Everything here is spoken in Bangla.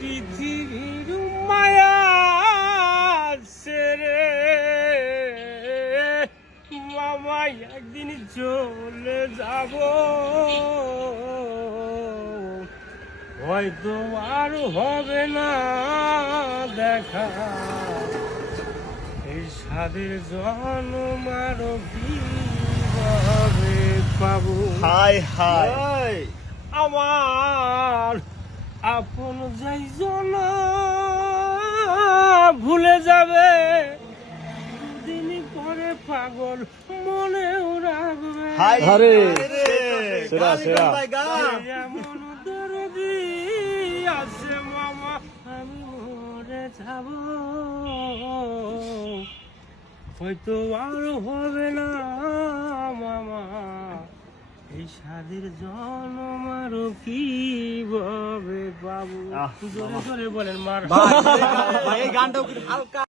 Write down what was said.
পৃথিবীর মায়া ছেড়ে মামা একদিন চলে যাব, হয়তো আর হবে না দেখা, এই স্বাদের জন্ম আরো কিভাবে পাবো। হাই হাই আমার আপন যাইজন ভুলে যাবে, দুদিন পরে পাগল মনেও রাখবে। আরে সেরা সেরা এমন দরদি আছে মামা, আমি মরে যাব, হয়তো আর হবে না মামা, এই স্বাদের জন্ম আরো কিভাবে পাবো। জোরে জোরে বলেন মার। এই গানটাও হালকা